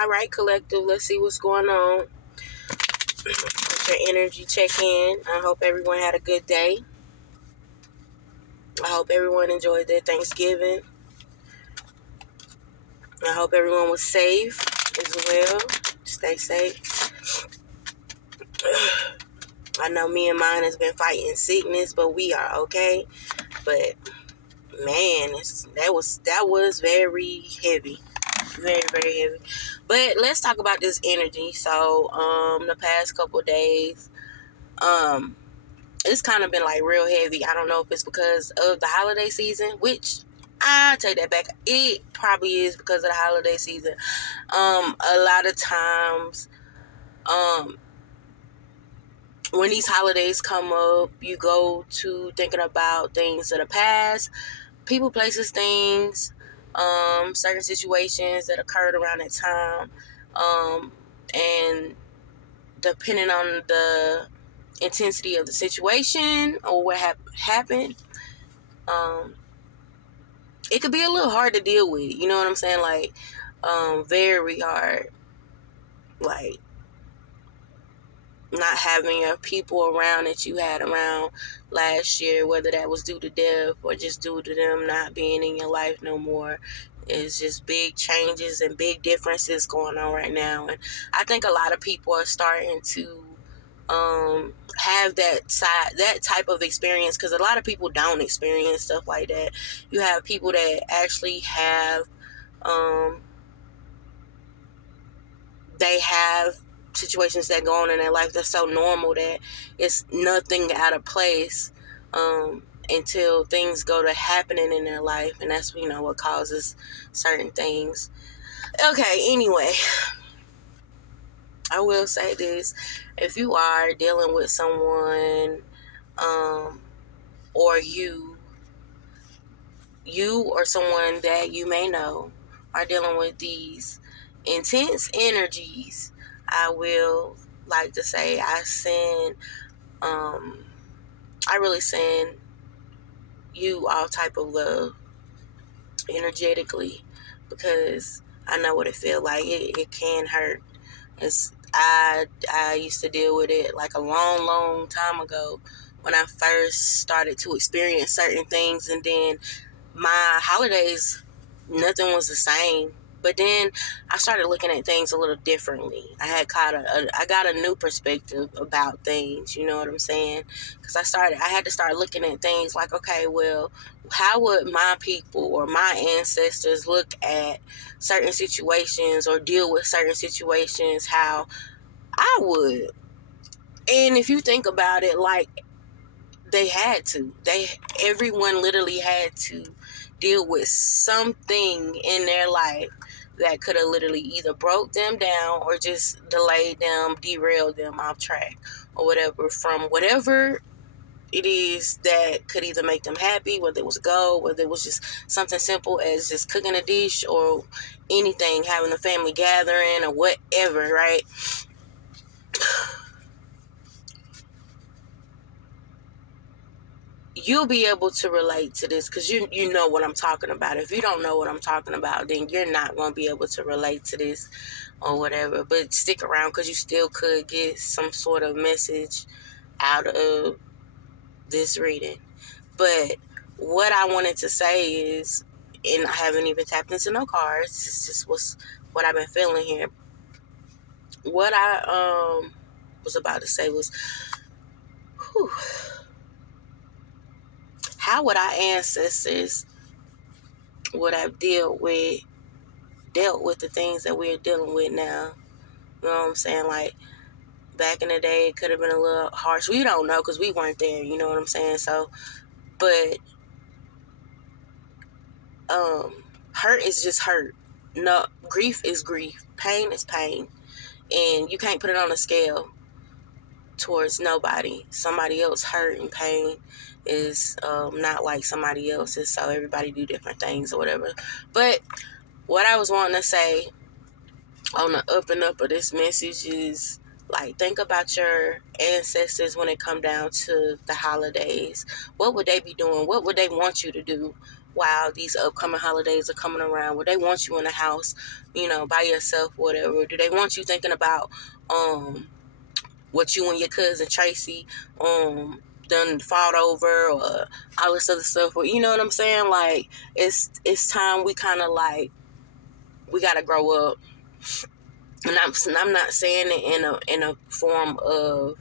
All right, collective, let's see what's going on. Put your energy check in. I hope everyone had a good day. I hope everyone enjoyed their Thanksgiving. I hope everyone was safe as well. Stay safe. I know me and mine has been fighting sickness, but we are okay. But man, that was very heavy. Very, very heavy. But let's talk about this energy. So, the past couple of days, it's kind of been like real heavy. I don't know if it's because of the holiday season, which I take that back. It probably is because of the holiday season. A lot of times, when these holidays come up, you go to thinking about things of the past, people, places, things, certain situations that occurred around that time, and depending on the intensity of the situation or what happened, it could be a little hard to deal with. You know what I'm saying? Like, very hard. Like, not having your people around that you had around last year, whether that was due to death or just due to them not being in your life no more. It's just big changes and big differences going on right now. And I think a lot of people are starting to have that type of experience, because a lot of people don't experience stuff like that. You have people that actually have they have situations that go on in their life that's so normal that it's nothing out of place until things go to happening in their life, and that's what causes certain things. Okay, anyway, I will say this: if you are dealing with someone, or you or someone that you may know are dealing with these intense energies, I will like to say I really send you all type of love energetically, because I know what it feels like. It can hurt. I used to deal with it like a long, long time ago when I first started to experience certain things, and then my holidays, nothing was the same. But then I started looking at things a little differently. I got a new perspective about things, you know what I'm saying? Because I had to start looking at things like, okay, well, how would my people or my ancestors look at certain situations or deal with certain situations how I would? And if you think about it, like, everyone literally had to deal with something in their life that could have literally either broke them down or just delayed them, derailed them off track or whatever, from whatever it is that could either make them happy, whether it was gold, whether it was just something simple as just cooking a dish or anything, having a family gathering or whatever, right? You'll be able to relate to this because you know what I'm talking about. If you don't know what I'm talking about, then you're not going to be able to relate to this or whatever. But stick around, because you still could get some sort of message out of this reading. But what I wanted to say is, and I haven't even tapped into no cards, it's just what I've been feeling here. What I was about to say was, how would our ancestors would have dealt with the things that we're dealing with now? You know what I'm saying? Like, back in the day, it could have been a little harsh. We don't know because we weren't there. You know what I'm saying? So, but hurt is just hurt. No, grief is grief. Pain is pain, and you can't put it on a scale towards nobody. Somebody else hurt and pain is not like somebody else's. So everybody do different things or whatever. But what I was wanting to say on the up and up of this message is, like, think about your ancestors when it come down to the holidays. What would they be doing? What would they want you to do? while these upcoming holidays are coming around, where they want you in the house, by yourself, whatever? Do they want you thinking about what you and your cousin Tracy done fought over, or all this other stuff? Or, you know what I'm saying? Like, it's time we kind of like, we gotta grow up. And I'm not saying it in a form of,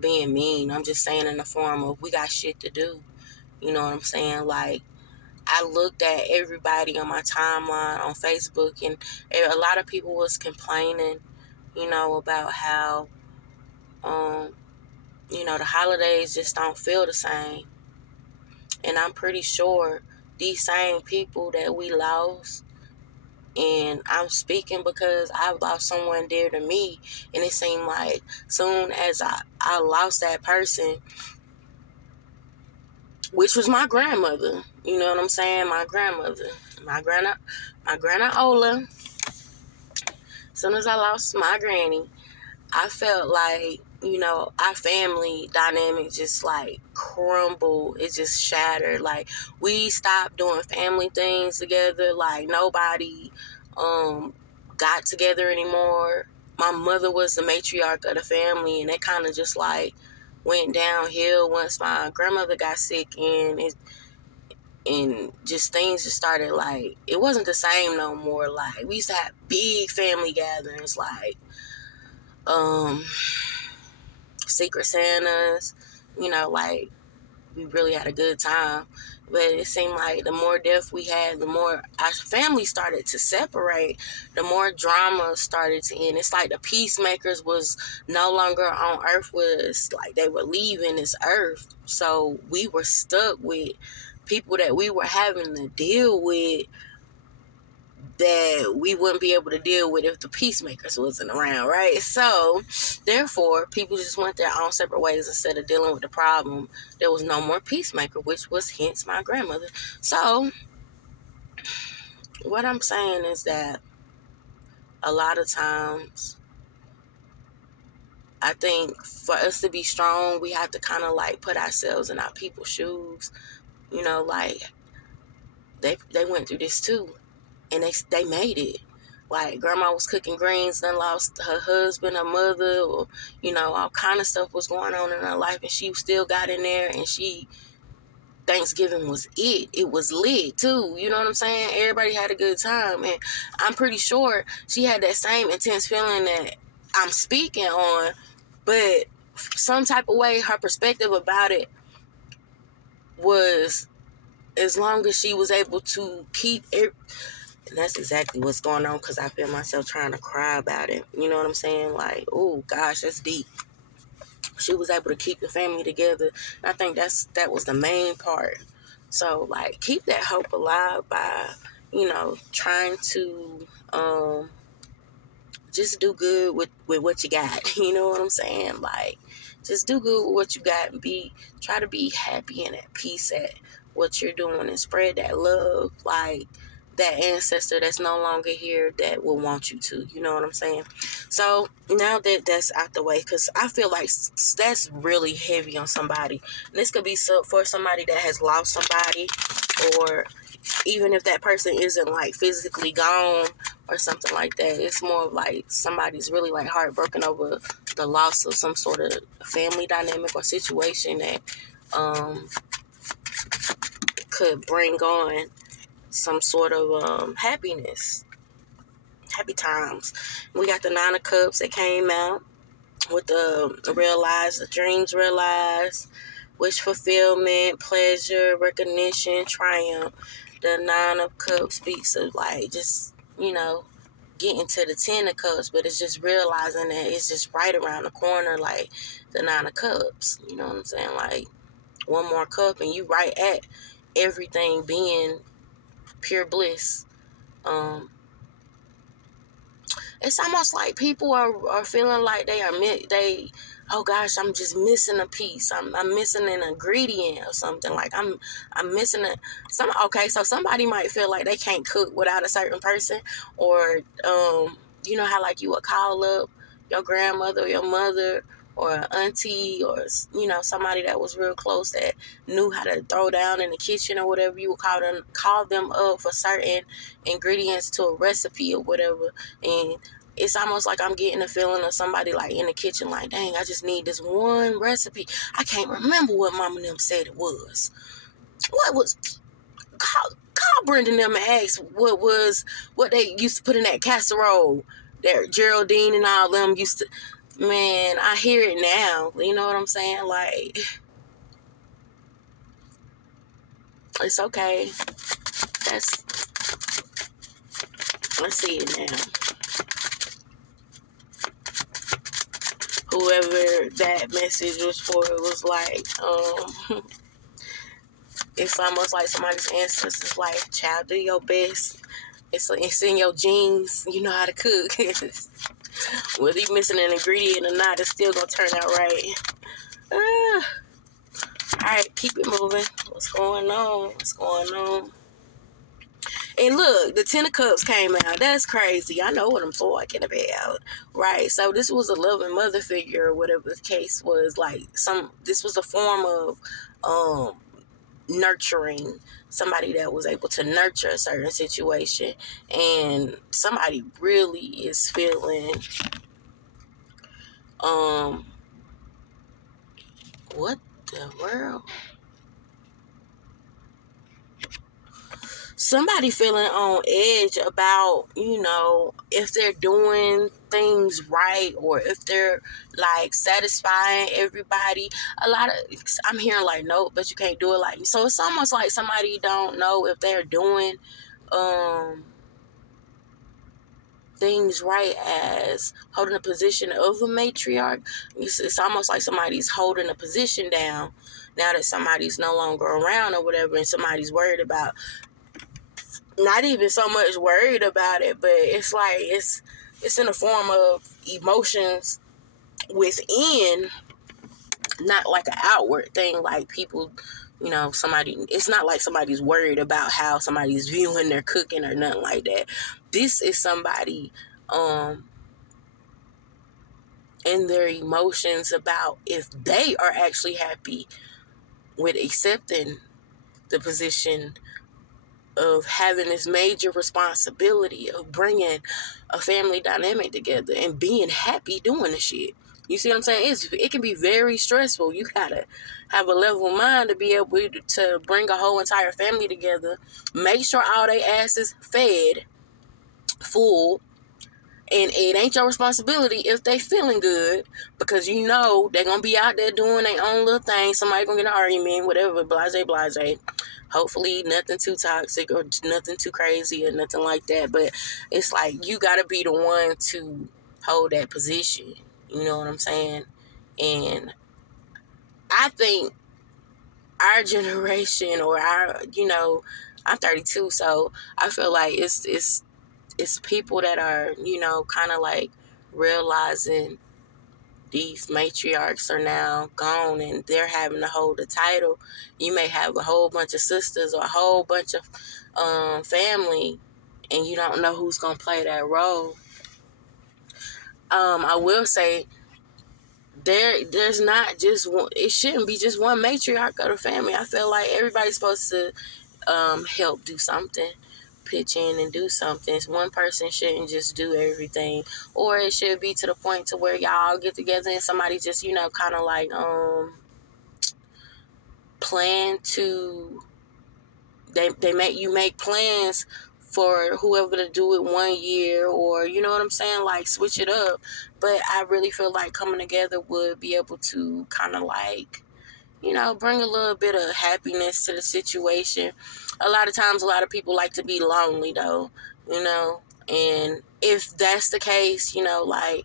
being mean. I'm just saying in the form of, we got shit to do. You know what I'm saying? Like, I looked at everybody on my timeline on Facebook, and a lot of people was complaining, about how, the holidays just don't feel the same. And I'm pretty sure these same people that we lost, and I'm speaking because I lost someone dear to me, and it seemed like soon as I lost that person, which was my grandmother, you know what I'm saying? My grandmother, my grandma Ola. As soon as I lost my granny, I felt like, our family dynamic just like crumbled. It just shattered. Like, we stopped doing family things together. Like, nobody got together anymore. My mother was the matriarch of the family, and it kind of just like went downhill once my grandmother got sick, and just things just started like, it wasn't the same no more. Like, we used to have big family gatherings, like Secret Santas, like, we really had a good time. But it seemed like the more death we had, the more our family started to separate, the more drama started to end. It's like the peacemakers was no longer on earth with us. Like, they were leaving this earth. So we were stuck with people that we were having to deal with, that we wouldn't be able to deal with if the peacemakers wasn't around, right? So, therefore, people just went their own separate ways. Instead of dealing with the problem, there was no more peacemaker, which was hence my grandmother. So, what I'm saying is that a lot of times, I think for us to be strong, we have to kind of like put ourselves in our people's shoes. Like, they went through this too, and they made it. Like, grandma was cooking greens, then lost her husband, her mother, or, all kind of stuff was going on in her life, and she still got in there, and Thanksgiving was it. It was lit too. You know what I'm saying? Everybody had a good time, and I'm pretty sure she had that same intense feeling that I'm speaking on, but some type of way, her perspective about it was, as long as she was able to keep it. And that's exactly what's going on, because I feel myself trying to cry about it. You know what I'm saying? Like, oh, gosh, that's deep. She was able to keep the family together. And I think that was the main part. So, like, keep that hope alive by, trying to just do good with what you got. You know what I'm saying? Like, just do good with what you got, and try to be happy and at peace at what you're doing, and spread that love. Like, that ancestor that's no longer here that will want you to. You know what I'm saying? So now that that's out the way, because I feel like that's really heavy on somebody. And this could be for somebody that has lost somebody, or even if that person isn't like physically gone or something like that. It's more of like somebody's really like heartbroken over the loss of some sort of family dynamic or situation that could bring on some sort of happiness, happy times. We got the Nine of Cups that came out with the realize, the dreams realized, wish fulfillment, pleasure, recognition, triumph. The Nine of Cups speaks of like just, getting to the Ten of Cups, but it's just realizing that it's just right around the corner, like the Nine of Cups. You know what I'm saying? Like, one more cup and you right at everything being pure bliss. It's almost like people are feeling like oh gosh, I'm just missing a piece. I'm missing an ingredient or something. Like, I'm missing okay, so somebody might feel like they can't cook without a certain person, or you know how like you would call up your grandmother or your mother, or an auntie, or somebody that was real close that knew how to throw down in the kitchen or whatever. You would call them up for certain ingredients to a recipe or whatever, and it's almost like I'm getting a feeling of somebody like in the kitchen, like, dang, I just need this one recipe. I can't remember what Mama and them said it was. What was? Call Brenda and them and ask what they used to put in that casserole that Geraldine and all them used to. Man, I hear it now. You know what I'm saying? Like, it's okay. Let's see it now. Whoever that message was for, it was like, it's almost like somebody's ancestors like, child, do your best. It's in your genes. You know how to cook. Whether you missing an ingredient or not, it's still gonna turn out right. Alright, keep it moving. What's going on? And look, the 10 of Cups came out. That's crazy. I know what I'm talking about. Right. So this was a loving mother figure, or whatever the case was. Like, this was a form of nurturing, somebody that was able to nurture a certain situation. And somebody really is feeling what the world? Somebody feeling on edge about, if they're doing things right, or if they're like satisfying everybody. I'm hearing like, nope, but you can't do it like me. So it's almost like somebody don't know if they're doing things right as holding a position of a matriarch. It's almost like somebody's holding a position down now that somebody's no longer around or whatever, and somebody's worried about, not even so much worried about it, but it's like it's in the form of emotions within, not like an outward thing, like people, it's not like somebody's worried about how somebody's viewing their cooking or nothing like that. This is somebody in their emotions about if they are actually happy with accepting the position of having this major responsibility of bringing a family dynamic together and being happy doing the shit. You see what I'm saying? It can be very stressful. You gotta have a level mind to be able to bring a whole entire family together. Make sure all they asses fed, full, and it ain't your responsibility if they feeling good, because they're gonna be out there doing their own little thing. Somebody gonna get an argument, whatever, blase. Hopefully nothing too toxic or nothing too crazy or nothing like that. But it's like you gotta be the one to hold that position. You know what I'm saying? And I think our generation, or I'm 32, so I feel like it's people that are, kind of like realizing these matriarchs are now gone and they're having to hold the title. You may have a whole bunch of sisters or a whole bunch of family, and you don't know who's going to play that role. I will say there's not just one, it shouldn't be just one matriarch of the family. I feel like everybody's supposed to help do something, pitch in and do something. One person shouldn't just do everything, or it should be to the point to where y'all get together and somebody just kind of like plan to make plans for whoever to do it one year, or you know what I'm saying, like switch it up. But I really feel like coming together would be able to kind of like bring a little bit of happiness to the situation. A lot of times, a lot of people like to be lonely, though, and if that's the case, like,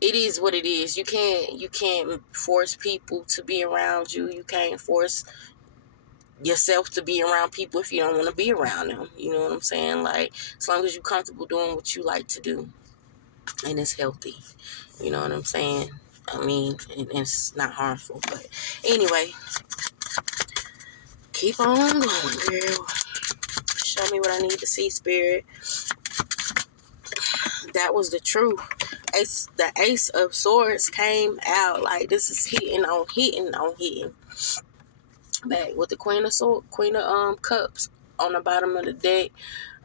it is what it is. You can't force people to be around you. You can't force yourself to be around people if you don't want to be around them. You know what I'm saying? Like, as long as you're comfortable doing what you like to do and it's healthy. You know what I'm saying? I mean, it's not harmful. But anyway, keep on going, girl. Show me what I need to see, Spirit. That was the truth. the Ace of Swords came out. Like, this is hitting on hitting on hitting. Back with the Queen of Cups on the bottom of the deck.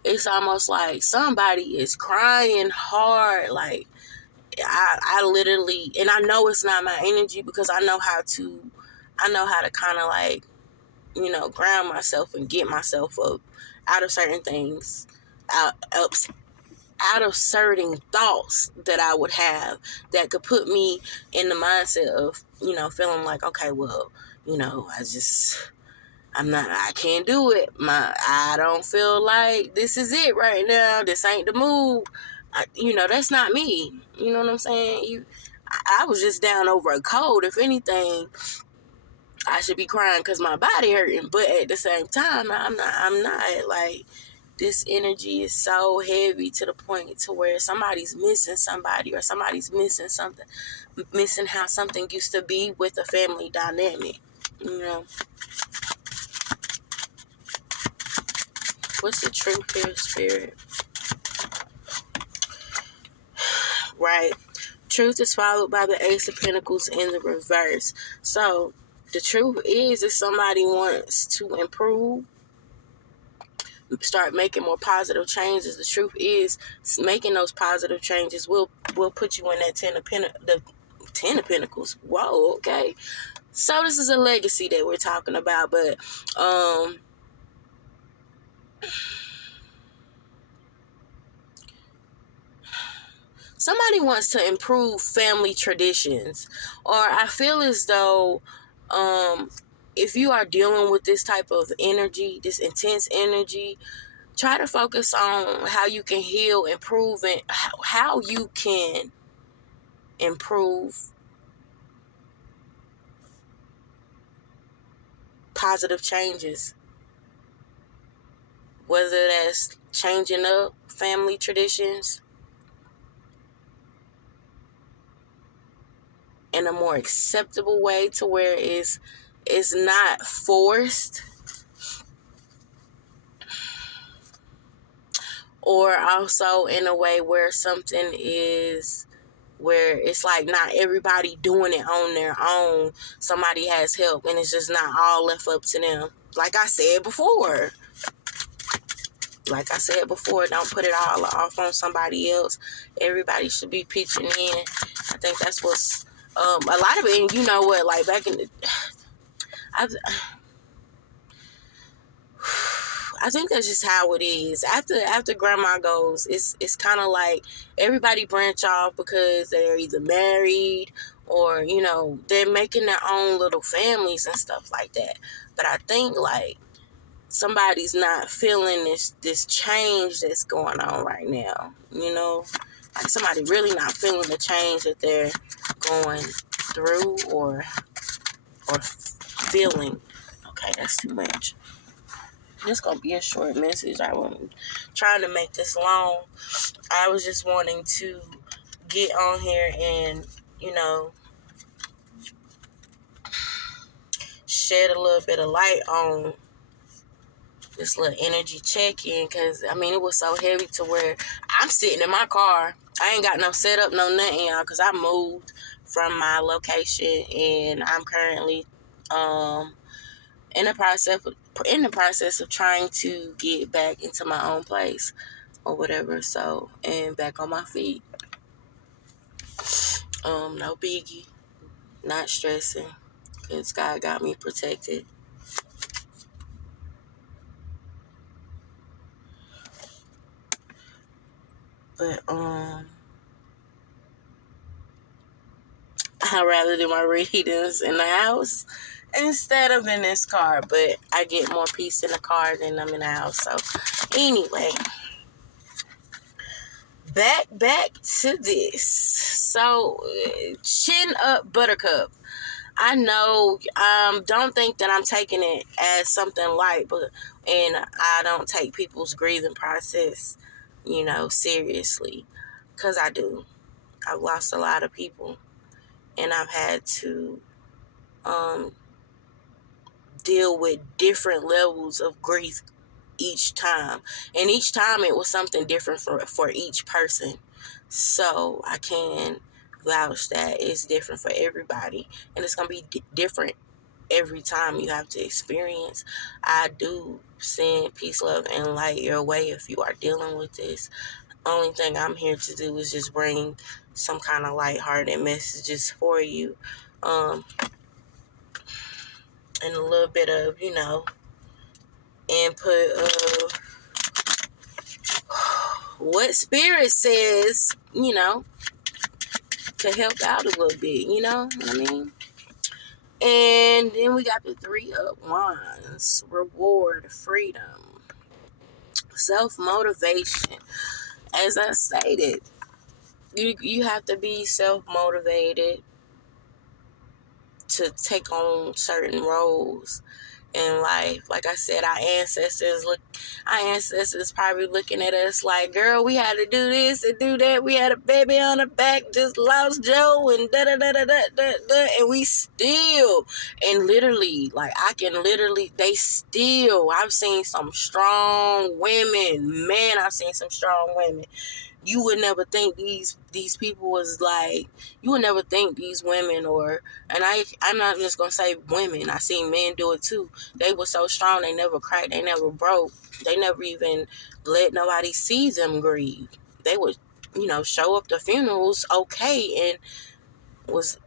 It's almost like somebody is crying hard. Like, I literally, and I know it's not my energy, because I know how to kind of like, ground myself and get myself up out of certain things, out of certain thoughts that I would have that could put me in the mindset of, feeling like, okay, well, I can't do it. I don't feel like this is it right now. This ain't the move. That's not me. You know what I'm saying? I was just down over a cold. If anything, I should be crying because my body hurting. But at the same time, I'm not like, this energy is so heavy to the point to where somebody's missing somebody, or somebody's missing something, missing how something used to be with a family dynamic. What's the truth here, Spirit? Right. Truth is followed by the Ace of Pentacles in the reverse. So the truth is, if somebody wants to improve, start making more positive changes, the truth is, making those positive changes will put you in that the 10 of Pentacles. Whoa, okay. So this is a legacy that we're talking about, but somebody wants to improve family traditions, or I feel as though if you are dealing with this type of energy, this intense energy, try to focus on how you can heal, improve, and how you can improve positive changes. Whether that's changing up family traditions in a more acceptable way, to where it's not forced, or also in a way where something is, where it's like not everybody doing it on their own. Somebody has help, and it's just not all left up to them. Like I said before, don't put it all off on somebody else. Everybody should be pitching in. I think that's what's a lot of it. And you know what? Like back in the, I think that's just how it is. After grandma goes, it's kind of like everybody branch off because they're either married or, they're making their own little families and stuff like that. But I think like somebody's not feeling this change that's going on right now. Like somebody really not feeling the change that they're going through or feeling. Okay, that's too much. This gonna be a short message. I wasn't trying to make this long. I was just wanting to get on here and, shed a little bit of light on this little energy check-in, because, it was so heavy to where I'm sitting in my car. I ain't got no setup, no nothing, y'all, because I moved from my location, and I'm currently in the process of trying to get back into my own place or whatever, so, and back on my feet. No biggie, not stressing, because God got me protected. But I'd rather do my readings in the house instead of in this car, but I get more peace in the car than I'm in the house. So anyway, back to this. So chin up, Buttercup. I know, don't think that I'm taking it as something light, and I don't take people's grieving process, seriously, because I do. I've lost a lot of people, and I've had to deal with different levels of grief each time. And each time it was something different for each person. So I can vouch that it's different for everybody. And it's going to be different every time you have to experience. I do send peace, love, and light your way if you are dealing with this. Only thing I'm here to do is just bring some kind of lighthearted messages for you. And a little bit of, input of what spirit says, to help out a little bit, you know what I mean? And then we got the 3 of Wands, reward, freedom, self-motivation. As I stated, you have to be self-motivated to take on certain roles in life. Like I said, our ancestors probably looking at us like, girl, we had to do this and do that. We had a baby on the back, just lost Joe, and da da da da da da da, and we still, and literally, like I've seen some strong women. Man, I've seen some strong women. You would never think these people was like, you would never think these women, I'm not just gonna say women, I seen men do it too. They were so strong, they never cracked, they never broke, they never even let nobody see them grieve. They would, show up to funerals okay, and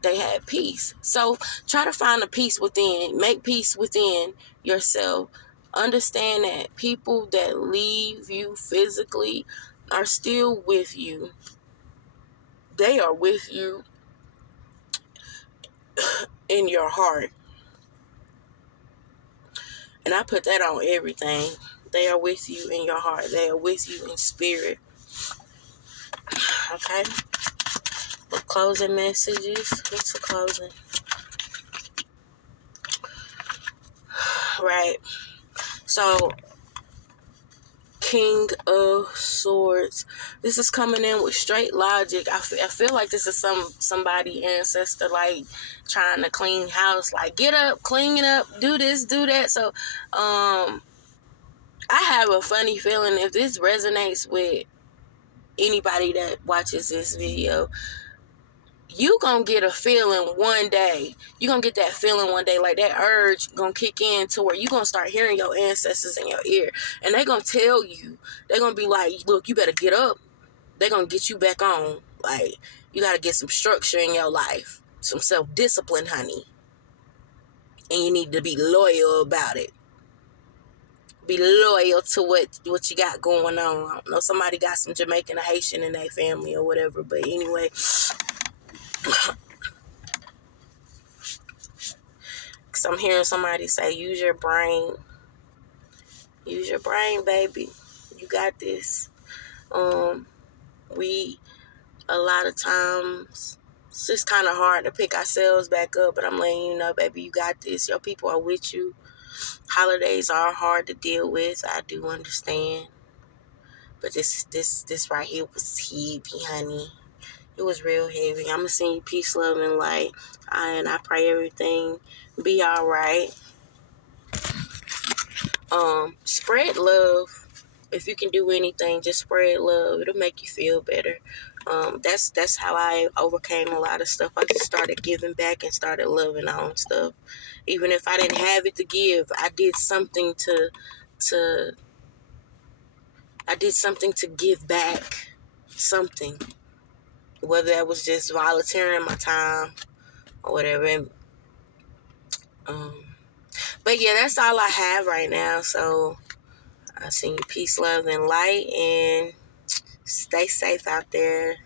they had peace. So try to find a peace within, make peace within yourself. Understand that people that leave you physically are still with you. They are with you in your heart. And I put that on everything. They are with you in your heart. They are with you in spirit. Okay? The closing messages. What's the closing? Right. So, King of Swords. This is coming in with straight logic. I feel like this is somebody ancestor, like, trying to clean house. Like, get up, clean it up, do this, do that. So, I have a funny feeling if this resonates with anybody that watches this video, you gonna get a feeling one day. You gonna get that feeling one day, like that urge gonna kick in to where you gonna start hearing your ancestors in your ear, and they gonna tell you, they gonna be like, look, you better get up. They gonna get you back on. Like, you gotta get some structure in your life, some self-discipline, honey, and you need to be loyal about it. Be loyal to what you got going on. I don't know, somebody got some Jamaican or Haitian in their family or whatever, but anyway. Because I'm hearing somebody say, use your brain. Use your brain, baby. You got this. We, a lot of times, it's just kind of hard to pick ourselves back up, but I'm letting you know, baby, you got this. Your people are with you. Holidays are hard to deal with. I do understand. But this right here was heavy, honey. It was real heavy. I'm going to send you peace, love, and light. And I pray everything be all right. Spread love. If you can do anything, just spread love. It'll make you feel better. That's how I overcame a lot of stuff. I just started giving back and started loving on stuff. Even if I didn't have it to give, I did something to give back. Something. Whether that was just volunteering my time or whatever. But yeah, that's all I have right now. So I send you peace, love, and light, and stay safe out there.